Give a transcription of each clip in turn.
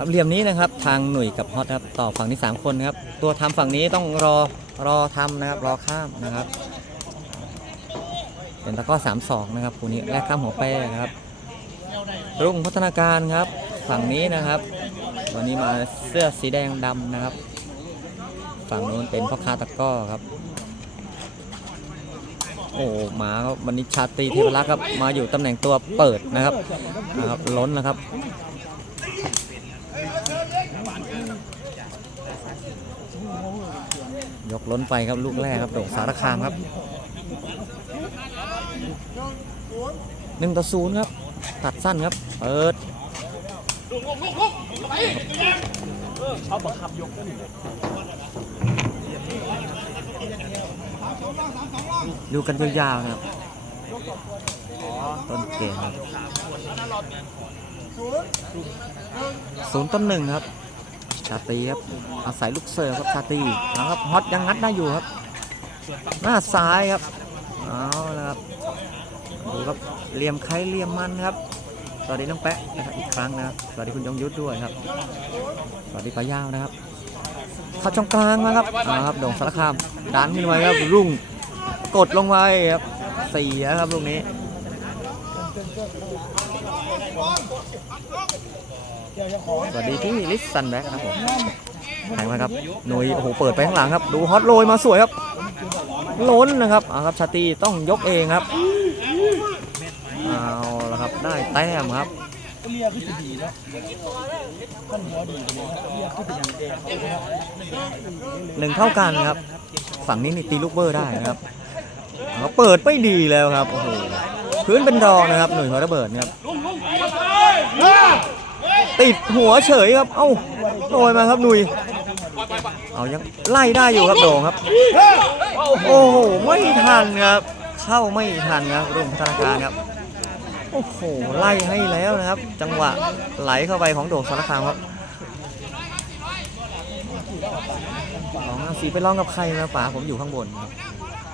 ครับเหลี่ยมนี้นะครับทางหนุ่ยกับฮอตครับต่อฝั่งนี้สามคนนะครับตัวทำฝั่งนี้ต้องรอรอทำนะครับรอข้ามนะครับเป็นตะก้อสามสองนะครับคู่นี้แรกข้ามหัวแป้นะครับ รุ่งพัฒนาการครับฝั่งนี้นะครับ วันนี้มาเสื้อสีแดงดำนะครับ ฝั่งนู้นเป็นพ่อค้าตะก้อครับ โอ้หมาครับวันนี้ชาตรีเทพรักษ์ครับมาอยู่ตำแหน่งตัวเปิดนะครับนะครับล้นนะครับ กล้นไปครับลูกแรกครับโด่งสารคามครับหนึ่งต่อศูนย์ครับ ตัดสั้นครับ เปิดเขาบังคับยกดูกันยาวๆนะครับต้นเกมครับศูนย์ต้นหนึ่งครับ ชาตรีครับอาศัยลูกเสิร์ฟครับชาตรีนะครับฮอตยังงัดได้อยู่ครับ หน้าซ้ายครับเอาละครับดูครับเหลี่ยมใครเหลี่ยมมันครับสวัสดีน้องแปะนะครับอีกครั้งนะครับสวัสดีคุณยงยุทธด้วยครับสวัสดีปายาวนะครับเข้าช่องกลางมาครับเอาครับโด่งสารคามดันขึ้นไว้ครับรุ่งกดลงไว้ครับเสียครับลูกนี้ สวัสดีพี่ลิสซันแบ็กครับผมแข่งมาครับหนุยโอ้โหเปิดไปข้างหลังครับ ดูฮอตโรยมาสวยครับ ล้นนะครับเอาครับชาตีต้องยกเองครับเอาละครับได้แต้มครับเรียกขึ้นดีแล้วท่านหัวดีเรียกขึ้นอย่างเองหนึ่งเท่ากันครับ ฝั่งนี้นี่ตีลูกเบอร์ได้นะครับเอาเปิดไม่ดีแล้วครับโอ้โหพื้นเป็นรองนะครับหน่วยหัวระเบิดครับ ติดหัวเฉยครับ เอ้าโดยมาครับหนุยเอายังไล่ได้อยู่ครับโด่งครับ โอ้โหไม่ทันครับเข้าไม่ทันครับรุ่งพัฒนาการครับโอ้โหไล่ให้แล้วนะครับ จังหวะไหลเข้าไปของโด่งสารคามครับลองสีไปลองกับใครนะป๋าผมอยู่ข้างบนครับ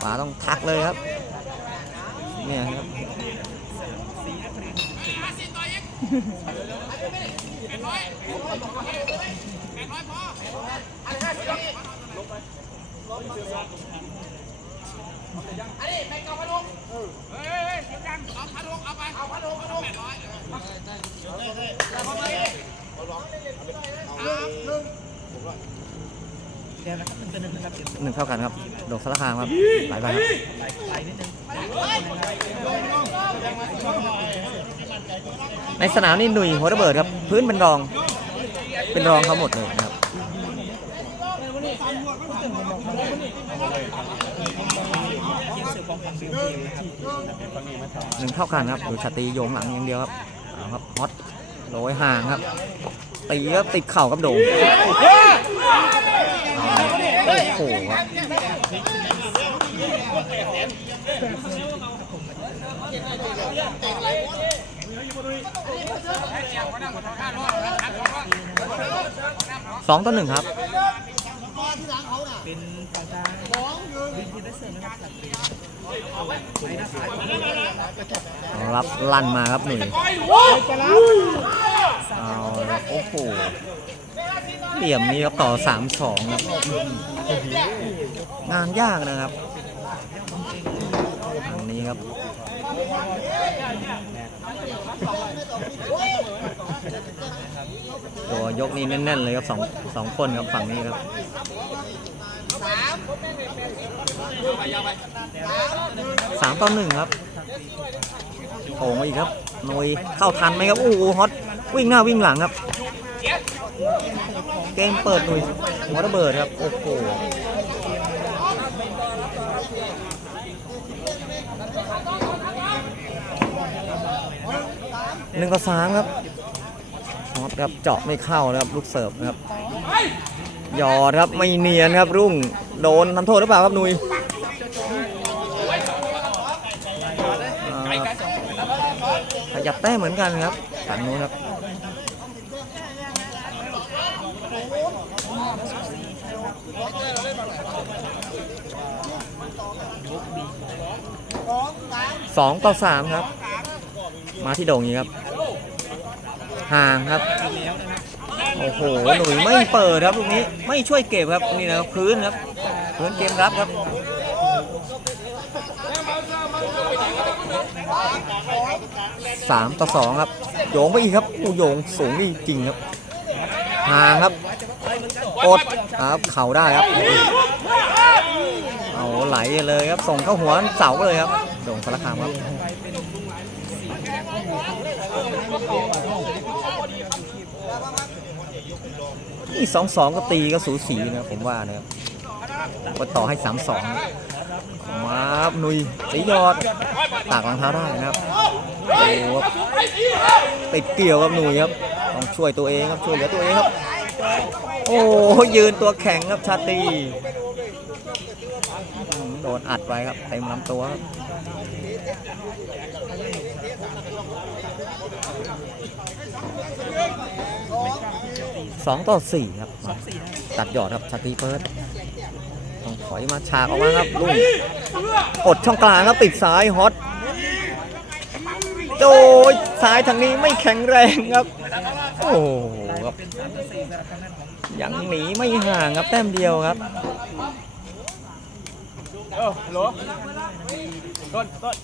ป๋าต้องทักเลยครับเนี่ยครับ หนึ่งเท่ากันครับโด่งสารคามครับไหลไปครับ ในสนามนี่หนุ่ยหัวระเบิดครับ พื้นเป็นรอง เป็นรองเขาหมดเลยนะครับหนึ่งเท่ากันครับดูชาตีโยงหลังอย่างเดียวครับเอาครับฮอตโรยห่างครับ ตีครับติดเข่ากับโด่งโอ้โหครับ สองต่อหนึ่งครับ เป็นฝ่ายทาวินเทอร์เซอร์นะครับรับลั่นมาครับหนุ่ยเอาละโอ้โหเหลี่ยมนี้ครับต่อสามสองครับงานยากนะครับทางนี้ครับ ตัวยกนี้แน่น ๆ เลยครับสองสองคนครับฝั่งนี้ครับสามต่อหนึ่งครับโผล่มาอีกครับหนุยเข้าทันไหมครับโอ้โหฮอตวิ่งหน้าวิ่งหลังครับ เกมเปิดหนุยหัวระเบิดครับ โอ้โห หนึ่งต่อสามครับฮอตครับเจาะไม่เข้านะครับลูกเสิร์ฟนะครับหยอดครับไม่เนียนครับรุ่งโดนทำโทษหรือเปล่าครับนุยขยับแต้มเหมือนกันครับฝั่งนู้นครับสองต่อสามครับ มาที่โด่งนี้ครับ ห่างครับ โอ้โหหนุ่ยไม่เปิดครับลูกนี้ไม่ช่วยเก็บครับนี่นะครับพื้นครับพื้นเกมรับครับสามต่อสองครับโยงไปอีกครับอู้โยงสูงนี่จริงครับห่างครับกดครับเข่าได้ครับเอาไหลเลยครับส่งเข้าหัวเสาเลยครับโด่งสารคามครับ นี่สองสองก็ตีก็สูสีนะผมว่านะครับก็ต่อให้สามสองมาบหนุยตียอดตากรองเท้าได้นะครับโอ้ติดเกี่ยวกับหนุยครับต้องช่วยตัวเองครับช่วยเหลือตัวเองครับ โอ้ยืนตัวแข็งครับชาตรีโดนอัดไว้ครับเต็มลำตัวครับ สองต่อสี่ครับตัดยอดครับชาตรีเปิดต้องถอยมาฉากออกมาครับลุงกดช่องกลางครับติดซ้ายฮอตโอ้ยซ้ายทางนี้ไม่แข็งแรงครับ โอ้ครับยังหนีไม่ห่างครับแต้มเดียวครับเออฮัลโหล ต้นต้น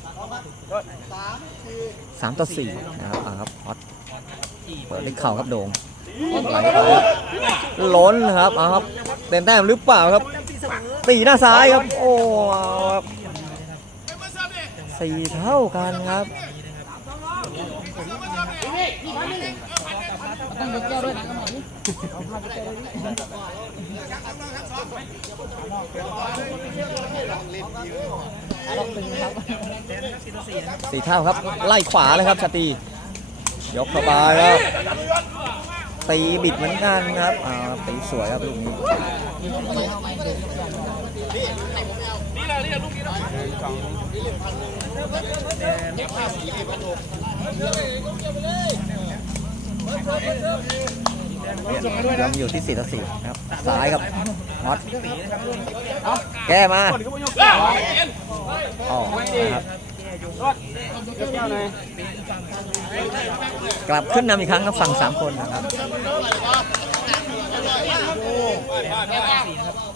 สามต่อสี่นะครับอ่าครับฮอตเปิดด้วยเข่าครับโด่งไหลไปครับล้นครับเอาครับเต็มแต้มหรือเปล่าครับตีหน้าซ้ายครับ โอ้เอาครับสี่เท่ากันครับ สี่เท่าครับ ไล่ขวาเลยครับชาตียกเข้าไปครับตีบิดเหมือนกันครับอ่าตีสวยครับลูกนี้ ยังอยู่ที่4ต่อ4นะครับซ้ายครับฮอตแก้มาอ๋อนะครับกลับขึ้นนำอีกครั้งครับฝั่งสามคนนะครับ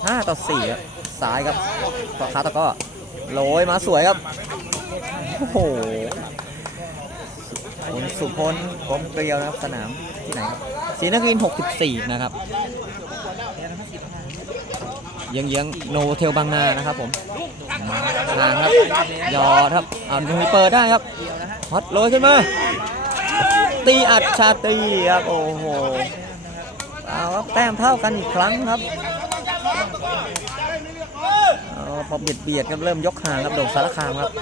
ห้าต่อสี่ครับซ้ายครับต่อขาตะก็โรยมาสวยครับโอ้โหคุณสุพลกรมเกลียวนะครับสนามที่ไหนครับ ศรีนครินทร์64 นะครับเยื้องๆโนเทลบางนานะครับผมทางครับยอดครับเอาหนุ่ยเปิดได้ครับฮอตโรยขึ้นมา ตีอัดชาตีครับโอ้โหเอาครับแต้มเท่ากันอีกครั้งครับอพอเบียดเบียดครับเริ่มยกห่างครับโด่งสารคามครับ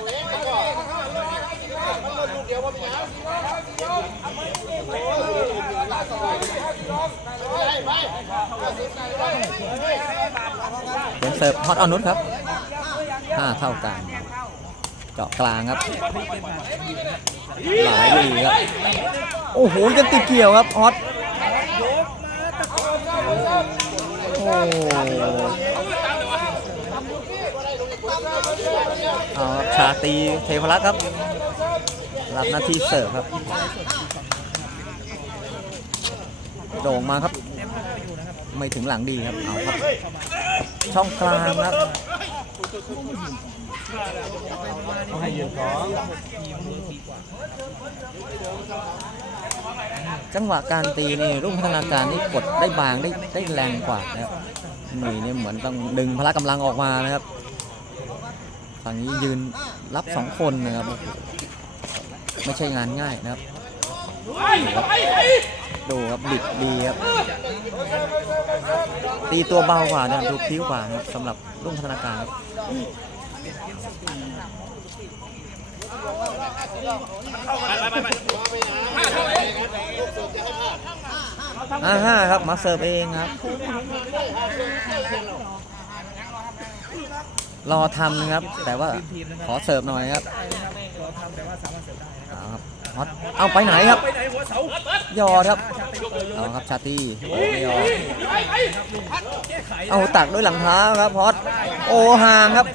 เป็นเสิร์ฟฮอตออนุชครับห้าเท่ากัน เจาะกลางครับ หลายดีครับ โอ้โหยังติดเกี่ยวครับฮอตโอ้เอาชาตีเทพรัตน์ครับ รับหน้าที่เสิร์ฟครับ โด่งมาครับ ไม่ถึงหลังดีครับ เอาครับ ช่องกลางครับให้ยืนสองจังหวะการตีนี่รุ่งพัฒนาการนี่กดได้บางได้ได้แรงกว่านะครับหนุ่ยเนี่ยเหมือนต้องดึงพละกำลังออกมานะครับฝั่งนี้ยืนรับสองคนนะครับ ไม่ใช่งานง่ายนะครับ ดูครับบิดดีครับ ตีตัวเบากว่านะครับดูพิ้วกว่านะครับสำหรับรุ่งพัฒนาการครับอ่าห้าครับมาเสิร์ฟเองครับ รอทำนะครับ แต่ว่าขอเสิร์ฟหน่อยครับเอาครับ ฮอตเอาไปไหนครับยอครับเอาครับชาตีโอ้ไม่ยอเอาตักด้วยหลังเท้าครับฮอตโอห่างครับ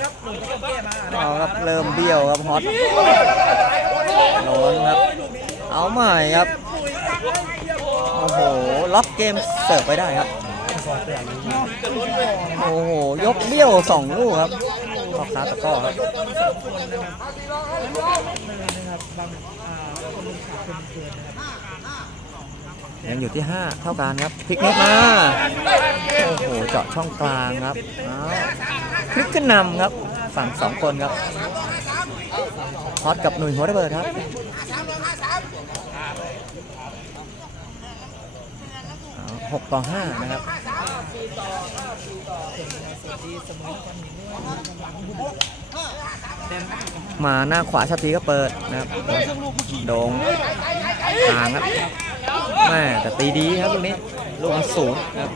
เอาครับเริ่มเบี้ยวครับฮอตโดนครับ เอาใหม่ครับโอ้โหล็อกเกมเสิร์ฟไปได้ครับโอ้โหยกเบี้ยวสองลูกครับ พ่อค้าตะก้อครับยังอยู่ที่ 5 เท่ากันครับพลิกน็ตมาโอ้โหเจาะช่องกลางครับเอาพลิกขึ้นนำครับฝั่งสองคนครับฮอตกับหนุ่ยหัวระเบิดครับหกต่อห้านะครับ มาหน้าขวาชาตรีก็เปิดนะครับโดงทางครับแม่แต่ตีดีครับลูกนี้ลูกมันสูงครับ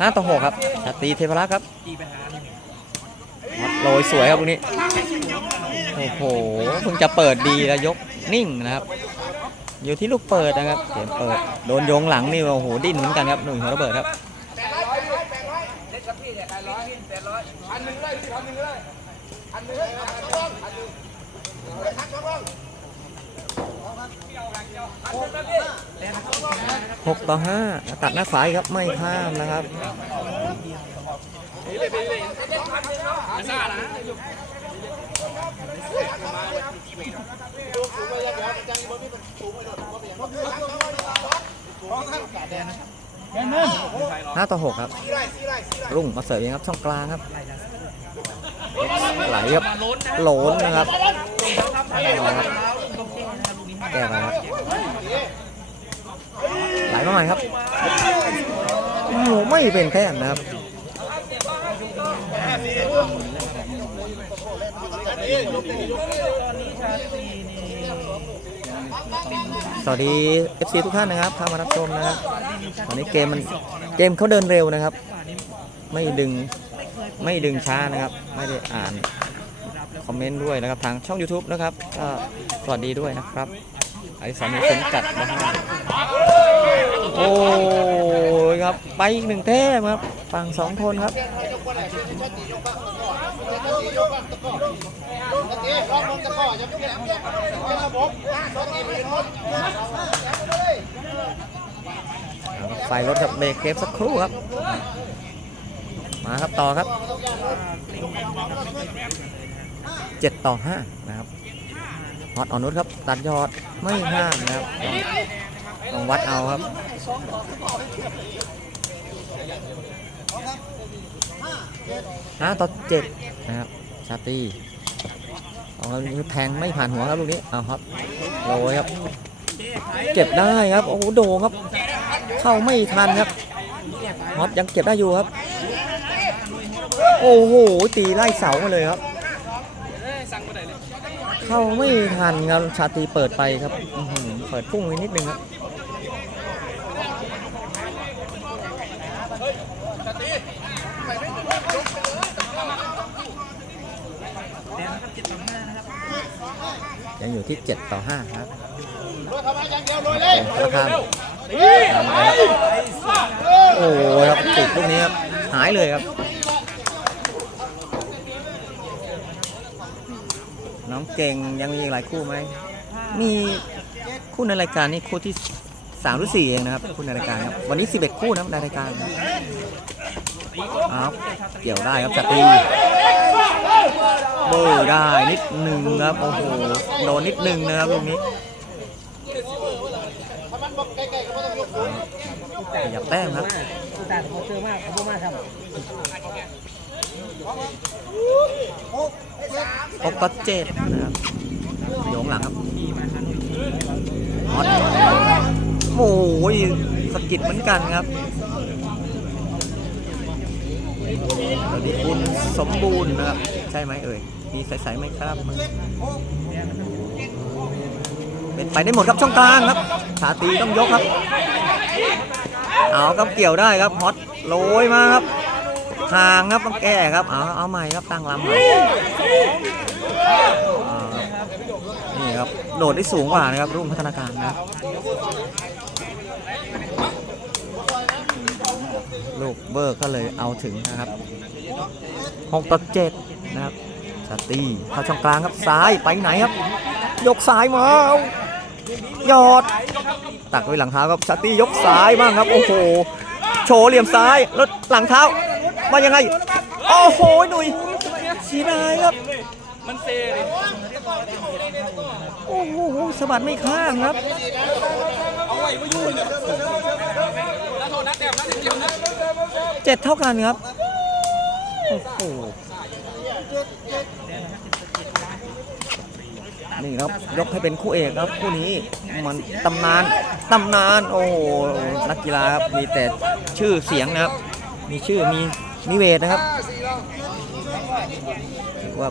ห้าต่อหกครับชาตรีเทพรักษ์ครับ โรยสวยครับลูกนี้ โอ้โหเพิ่งจะเปิดดีแล้วยกนิ่งนะครับ อยู่ที่ลูกเปิดนะครับเสียงเปิด โดนโยงหลังนี่โอ้โหดิ้นเหมือนกันครับหนุ่ยหัวระเบิดครับหกต่อห้าตัดหน้าขวาอีกครับไม่ข้ามนะครับ ห้าต่อหกครับ รุ่งมาเสิร์ฟเองครับช่องกลางครับ ไหลครับโหลนนะครับแก้ไปครับไหลมาใหม่ครับโอ้โหไม่เป็นแต้มนะครับ สวัสดี FC ทุกท่านนะครับเข้ามารับชมนะครับตอนนี้เกมมันเกมเขาเดินเร็วนะครับ ไม่ดึงไม่ดึงช้านะครับ ไม่ได้อ่านคอมเมนต์ด้วยนะครับทางช่อง YouTube นะครับก็สวัสดีด้วยนะครับอดิสันเข็มกัดนะฮะโอ้ยครับ ไปอีกหนึ่งแต้มครับฝั่งสองคนครับ ไฟรถครับเบรกเกมสักครู่ครับ มาครับต่อครับ 7 ต่อ 5 นะครับฮอตออนุชครับ ตัดยอดไม่ห้ามนะครับต้องวัดเอาครับห้าต่อเจ็ดนะครับ ชาตีเอาแล้วแทงไม่ผ่านหัวครับลูกนี้เอาครับโรยครับ เก็บได้ครับโอ้โหโดงครับ เข้าไม่ทันครับฮอตยังเก็บได้อยู่ครับ โอ้โหตีไล่เสามาเลยครับ เข้าไม่ทันครับชาตีเปิดไปครับเปิดพุ่งไปนิดนึงครับ ยังอยู่ที่ 7 ต่อ 5 ครับราคาโอ้โหครับติดลูกนี้ครับหายเลยครับ น้องเก่งยังมีอีกหลายคู่ไหม มีคู่ในรายการนี่คู่ที่3หรือ4เองนะครับ คู่ในรายการครับ วันนี้ 11 คู่นะในรายการ ครับอ้าวเกี่ยวได้ครับจัดตีเบอร์ได้นิดหนึ่งครับโอ้โหโดนนิดหนึ่งนะครับลูกนี้ขยับแต้มครับแต่เขาเจอมากเขามากครับหกต่อเจ็ดนะครับโยงหลังครับฮอตโอ้ยสะกิดเหมือนกันครับสวัส ดีคุณสมบูรณ์นะครับ ใช่ไหมเอ่ย มีใสๆไหมครับ เป็นไปได้หมดครับช่องกลางครับขาตีต้องยกครับ เอาครับเกี่ยวได้ครับฮอตโรยมาครับห่างครับต้องแก้ครับ เอาเอาใหม่ครับตั้งลำใหม่เอาครับนี่ครับโดดได้สูงกว่านะครับรุ่งพัฒนาการนะลุลูกเบอร์ก็เลยเอาถึงนะครับ หกต่อเจ็ดนะครับชาตีเข้าช่องกลางครับซ้ายไปไหนครับ ยกซ้ายมาเอายอด ตักด้วยหลังเท้าครับชาตียกซ้ายบ้างครับ โอ้โห โชว์เหลี่ยมซ้ายแล้วหลังเท้ามายังไง โอ้โหหนุ่ยสียดายครับมันเซเลยโอ้โหสะบัดไม่ข้างครับเอาไว้ไม่ยุ่งเจ็ดเท่ากันครับ โอ้โหนี่ครับยกให้เป็นคู่เอกครับคู่นี้มันตำนานตำนานโอ้โหนักกีฬาครับมีแต่ชื่อเสียงนะครับ มีชื่อมีมีเวทนะครับถือว่า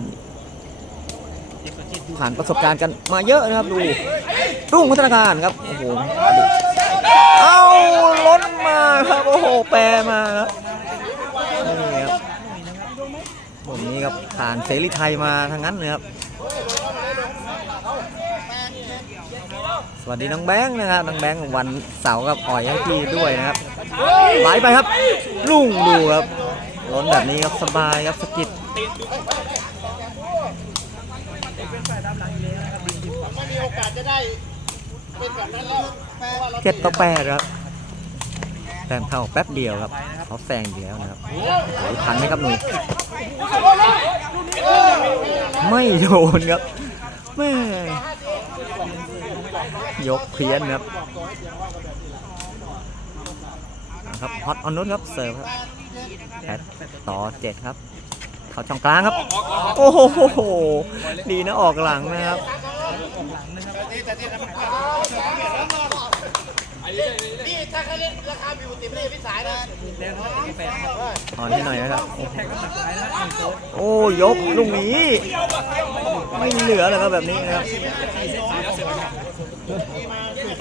ผ่านประสบการณ์กันมาเยอะนะครับดูรุ่งพัฒนาการครับโอ้โหเอาล้นมาครับโอ้โหแปรมาครับ นี่ครับผมนี้ ครับผ่านเสรีไทยมาทางนั้นเลยครับสวัสดีน้องแบงค์นะครับน้องแบงค์วันเสาร์กับอ่อยให้พี่ด้วยนะครับไหลไปครับลุ่งดูครับล้นแบบนี้ครับสบายครับสกิดเจ็ดต่อแปดครับ แต้มเท่าแป๊บเดียวครับเขาแซงอยู่แล้วนะครับทันไหมครับหนุ่ยไม่โดนครับแม่ยกเพี้ยนครับครับฮอตออนนุชครับเสิร์ฟครับแปดต่อเจ็ดครับ เขาช่องกลางครับ โอ้โหดีนะออกหลังนะครับ นี่ถ้าเขาเล่นราคาบิวติมเลยพี่สายนะออนให้หน่อยนะครับ โอ้ยกลูกนี้ไม่เหลือเลยครับแบบนี้นะครับ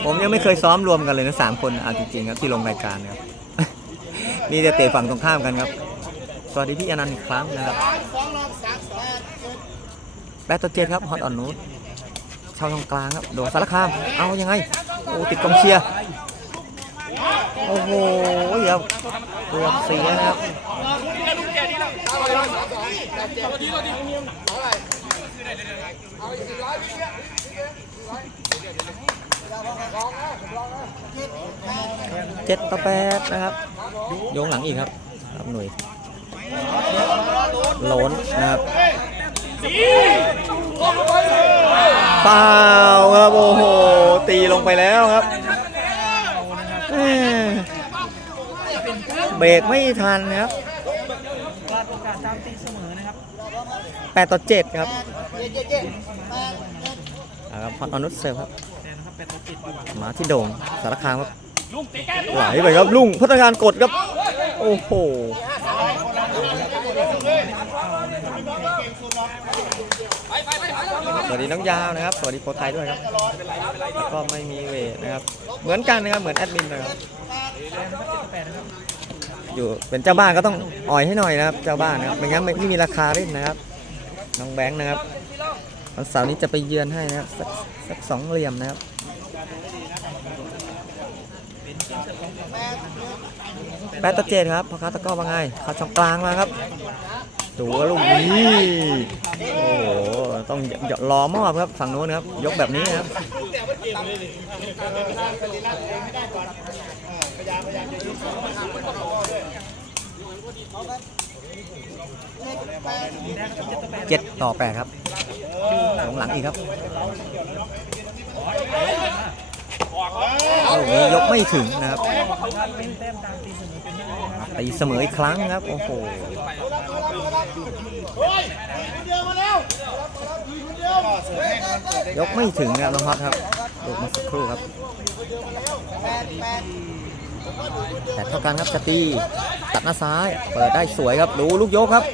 ผมยังไม่เคยซ้อมรวมกันเลยนะสามคนเอาจริงๆครับที่ลงรายการครับนี่จะเตะฝั่งตรงข้ามกันครับ สวัสดีพี่อนันต์อีกครั้งนะครับสองรองสามสองแปดต่อเจ็ดครับฮอตออนนูตชาวตรงกลางครับโดดสารคาม เอายังไง โอ้ติดกองเชียร์โอ้โหครับเกือบเสียนะครับเจ็ดต่อแปดนะครับโยงหลังอีกครับครับหน่วยโล้นนะครับเปล่าครับโอ้โห ตีลงไปแล้วครับแม่เบรกไม่ทันนะครับพลาดโอกาสตามตีเสมอนะครับแปดต่อเจ็ดครับเอาครับพอนุษเสิร์ฟครับ แต่นะครับแปดต่อเจ็ดอยู่มาที่โด่งสารคามครับไหลไปครับลุงพัฒนาการกดครับ โอ้โหส วัสดีน้องยาวนะครับ สวัสดีโปรไทยด้วยครับ แล้วก็ไม่มีเวทนะครับ เหมือนกันนะครับ เหมือนแอดมินนะครับ อยู่เป็นเจ้าบ้านก็ต้องอ่อยให้หน่อยนะครับ เจ้าบ้านนะครับ ไม่งั้นไม่ไม่มีราคาเล่นนะครับ น้องแบงค์นะครับวันเสาร์นี้จะไปเยือนให้นะครับสักสักสองเหลี่ยมนะครับแปดต่อเจ็ดครับพอคาตะก้อว่าไงเขาช่องกลางมาครับดูว่าลูกนี้ ต้องรอมอบครับฝั่งโน้นครับ ยกแบบนี้ครับเจ็ดต่อแปดครับหลังหลังอีกครับลูกนี้ยกไม่ถึงนะครับตีเสมอเป็นยังไงครับ โอ้โห ตีเสมออีกครั้งครับโอ้โหยกไม่ถึงนะครับน้องฮอตครับลูกมาสักครู่ครับแต่เท่ากันครับจะตีตัดหน้าซ้ายเปิดได้สวยครับดูลูกยกครับ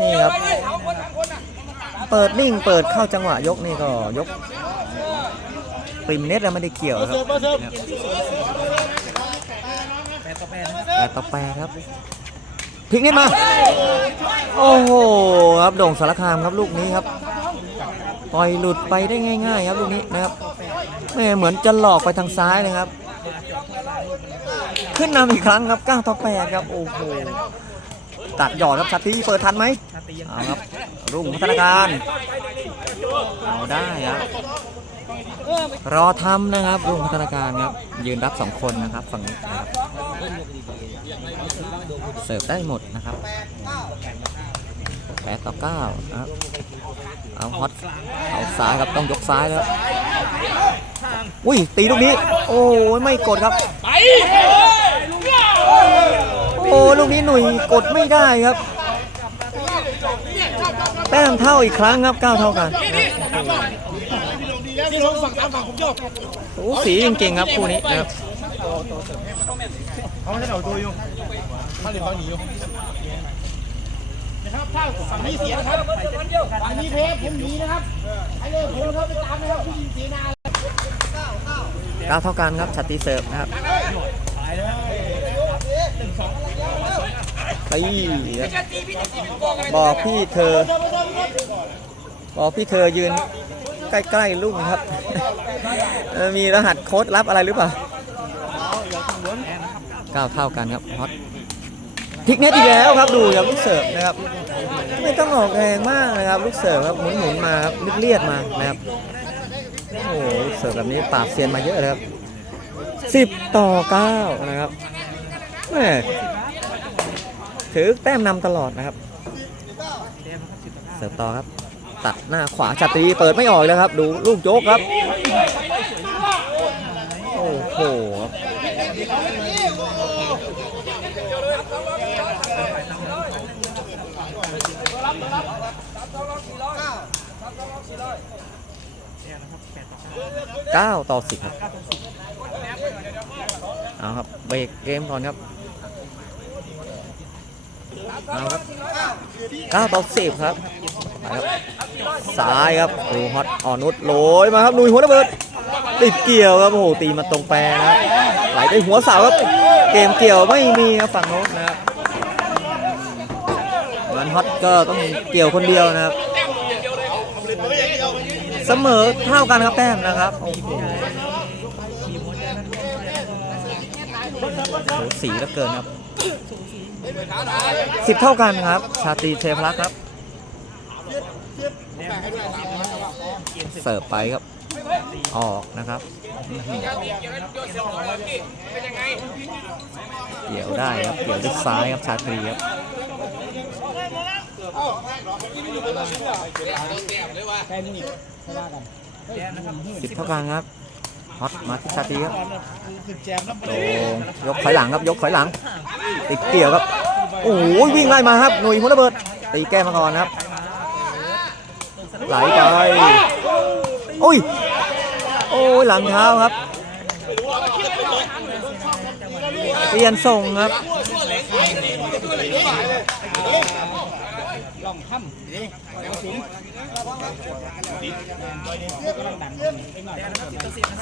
นี่ครับ เปิดนิ่งเปิดเข้าจังหวะยกนี่ก็ยกปิมเน็ตแล้วไม่ได้เกี่ยวครับแปดต่อแปดนะครับ พลิกนิดมา โอ้โหครับโด่งสารคามครับลูกนี้ครับ ปล่อยหลุดไปได้ง่าย ๆ ครับลูกนี้นะครับแม่เหมือนจะหลอกไปทางซ้ายเลยครับ ขึ้นนำอีกครั้งครับ9ต่อ8ครับ โอ้โห ตัดหยอดครับชาตรีเปิดทันไหมเอาครับ รุ่งพัฒนาการ เอาได้ครับ รอทำนะครับ รุ่งพัฒนาการครับ ยืนรับสองคนนะครับฝั่งนี้ครับ สิร์ฟได้หมดนะครับแปดต่อเก้าครับเอาฮอตเอาซ้ายครับต้องยกซ้ายแล้วอุ้ยตีลูกนี้ โอ้ยไม่กดครับโอ้ลูกนี้หนุ่ยกดไม่ได้ครับ แต้มเท่าอีกครั้งครับเก้าเท่ากันพี่ลงฝั่งตามฝั่งผมโอ้สีจริงๆครับคู่นี้นะครับ เขาไม่ได้เอาตัวอยู่ถ้าเรียนฝั่งนี้อยู่นะครับถ้าฝั่งนี้เสียนะครับฝั่งนี้เพฟผมหนีนะครับไอ้เลยผมเขาไปตามนะครับผู้หญิงเสียนาเก้าเท่ากันครับชัตตีเสิร์ฟนะครับตีบอกพี่เธอ บอกพี่เธอยืนใกล้ๆลูกครับเออมีรหัสโค้ดลับอะไรหรือเปล่าเก้าเท่ากันครับฮอต ทิกเน็ตอีกแล้วครับดูจากลูกเสิร์ฟนะครับ ไม่ต้องออกแรงมากนะครับ ลูกเสิร์ฟครับหมุนหมุนมาครับลึกเลียดมานะครับโอ้โหลูกเสิร์ฟแบบนี้ปาบเซียนมาเยอะเลยครับสิบต่อเก้านะครับแม่ถือแต้มนำตลอดนะครับ เสิร์ฟต่อครับ ตัดหน้าขวาจัดตีเปิดไม่ออกแล้วครับ ดูลูกโจ๊กครับ โอ้โหครับ 9 ต่อ 10ครับเอาครับเบรกเกมก่อนครับเอาครับ9ต่อ 10 ครับครับซ้ายครับดูฮอตอ่อนนุชโรยมาครับลุยหัวระเบิดติดเกี่ยวครับโอ้โหตีมาตรงแปรนะไหลไปหัวเสาครับเกมเกี่ยวไม่มีครับฝั่งโน้นนะครับมันฮอตก็ต้องเกี่ยวคนเดียวนะครับ เสมอเท่ากันครับแต้มนะครับโอ้โหสูสีเหลือเกินครับสิบเท่ากันครับ ชาตรีเทพรักษ์ครับ เสิร์ฟไปครับ ออกนะครับเกี่ยวได้ครับเกี่ยวด้วยซ้ายครับชาตรีครับ สิบเท่ากันครับฮอตมาที่ชาตีครับโดงยกถอยหลังครับยกถอยหลัง ติดเกี่ยวครับโอ้โหวิ่งไล่มาครับหนุ่ยหัวระเบิดตีแก้มาก่อนครับ ไหลไปโอ้ยโอ้ยหลังเท้าครับเปลี่ยนส่งครับ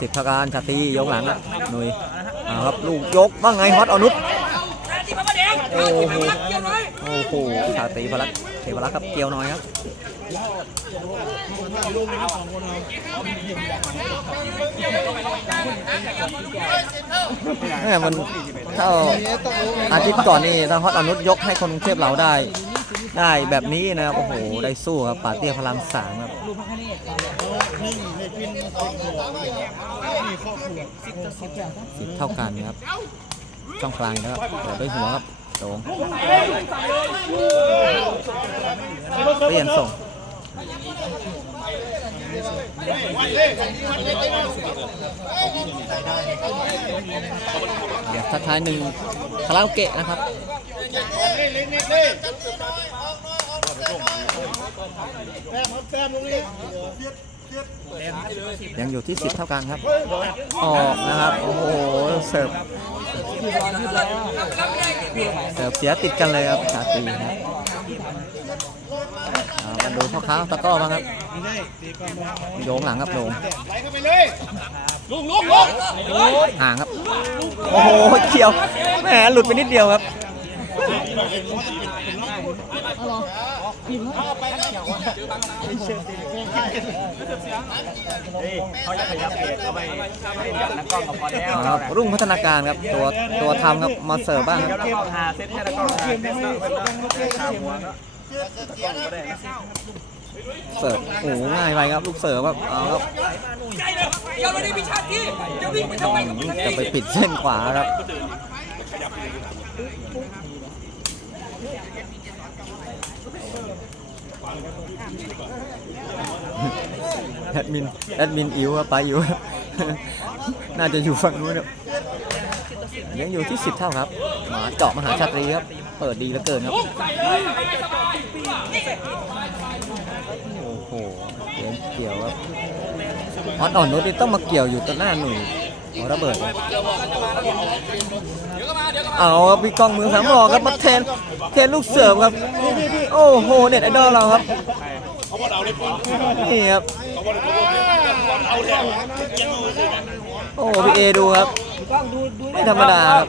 สิบทการชาตียกหลังอะหนุยเอาครับลูกยกว่าไงฮอตอนุชโอ้โหโอ้โหชาตีพลักเทพลักครับเกี่ยวหน่อยครับแม่มันถ้าอาทิตย์ก่อนนี่ถ้าฮอตอนุชยกให้คนกรุงเทพเราได้ ได้แบบนี้นะครับโอ้โหได้สู้ครับป่าเตี้ยพลังสามครับสิบเท่ากันครับช่องกลางนะครับเปิดด้วยหัวครับโด่งเปลี่ยนส่งเดี๋ยวทักทายหนึ่งคาราโอเกะนะครับ ยังอยู่ที่ 10 เท่ากันครับ ออกนะครับ โอ้โห เสิร์ฟ เสิร์ฟเสียติดกันเลยครับชาตรีครับมาดูพ่อค้าตะก้อบ้างครับโยงหลังครับโยงไหลเข้าไปเลยลุงลุงลุงห่างครับ โอ้โหเขียว แหม หลุดไปนิดเดียวครับ เขาจะขยับเปลี่ยนเข้าไปให้ดับนักกล้องกับพอแล้วครับรุ่งพัฒนาการครับตัวตัวทำครับมาเสิร์ฟบ้างครับหาเซ็ตให้นักกล้องหาเซ็ตแล้วขาหัวก็เสิร์ฟโอ้โหง่ายไปครับลูกเสิร์ฟครับเอาครับจะไปปิดเส้นขวาครับ แอดมิน แอดมินอิวครับไปอิวครับน่าจะอยู่ฝั่งนู้นครับยังอยู่ที่สิบเท่าครับ มาเจาะมหาชาตรีครับ เปิดดีเหลือเกินครับ โอ้โหเกมเกี่ยวครับออนอ่อนนุชนี่ต้องมาเกี่ยวอยู่ต่อหน้าหนุ่ย หัวระเบิดครับเอาครับพี่กองมือสามหลอกครับมาเทนเทนลูกเสิร์ฟครับโอ้โหเน็ตไอดอลเราครับนี่ครับโอ้พี่เอดูครับไม่ธรรมดาครับ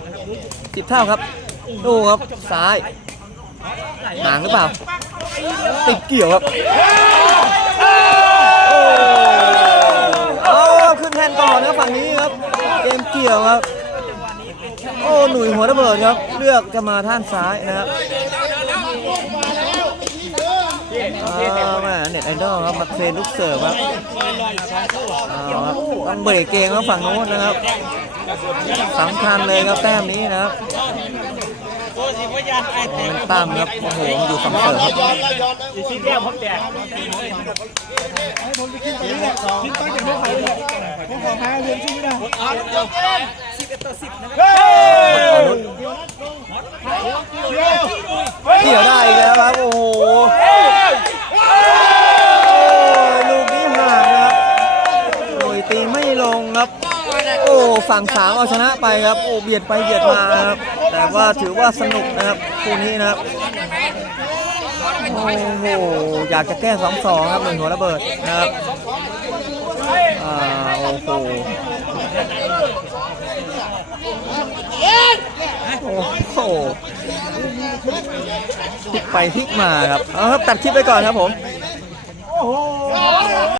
สิบเท่าครับ ดูครับซ้ายห่างหรือเปล่าติดเกี่ยวครับโอ้เอาครับ ขึ้นแทนก่อนนะฝั่งนี้ครับเกมเกี่ยวครับ โอ้หนุ่ยหัวระเบิดครับ เลือกจะมาท่านซ้ายนะครับเอาเน็ตไอดอลครับมาเทรนลูกเสิร์ฟครับเอาครับต้องเบรกเกมครับฝั่งโน้นนะครับสำคัญเลยครับแต้มนี้นะครับ มันตั้มครับโอ้โหอยู่ฝั่งเสิร์ฟครับซีเรียลผมแจกพิมพ์ตั้งแต่เมื่อไหร่เลยผมขอหาเรียนชื่อไม่ได้เกี่ยวได้อีกแล้วครับโอ้โหลูกนี้ห่างครับหนุ่ยตีไม่ลงครับ โอ้ฝั่งสามเอาชนะไปครับโอ้เบียดไปเบียดมาครับแต่ว่าถือว่าสนุกนะครับคู่นี้นะครับโอ้โหอยากจะแก้สองสองครับหนึ่งหัวระเบิดนะครับอ่าโอ้โหโอ้โหพลิกไปพลิกมาครับเอาครับตัดคลิปไปก่อนครับผม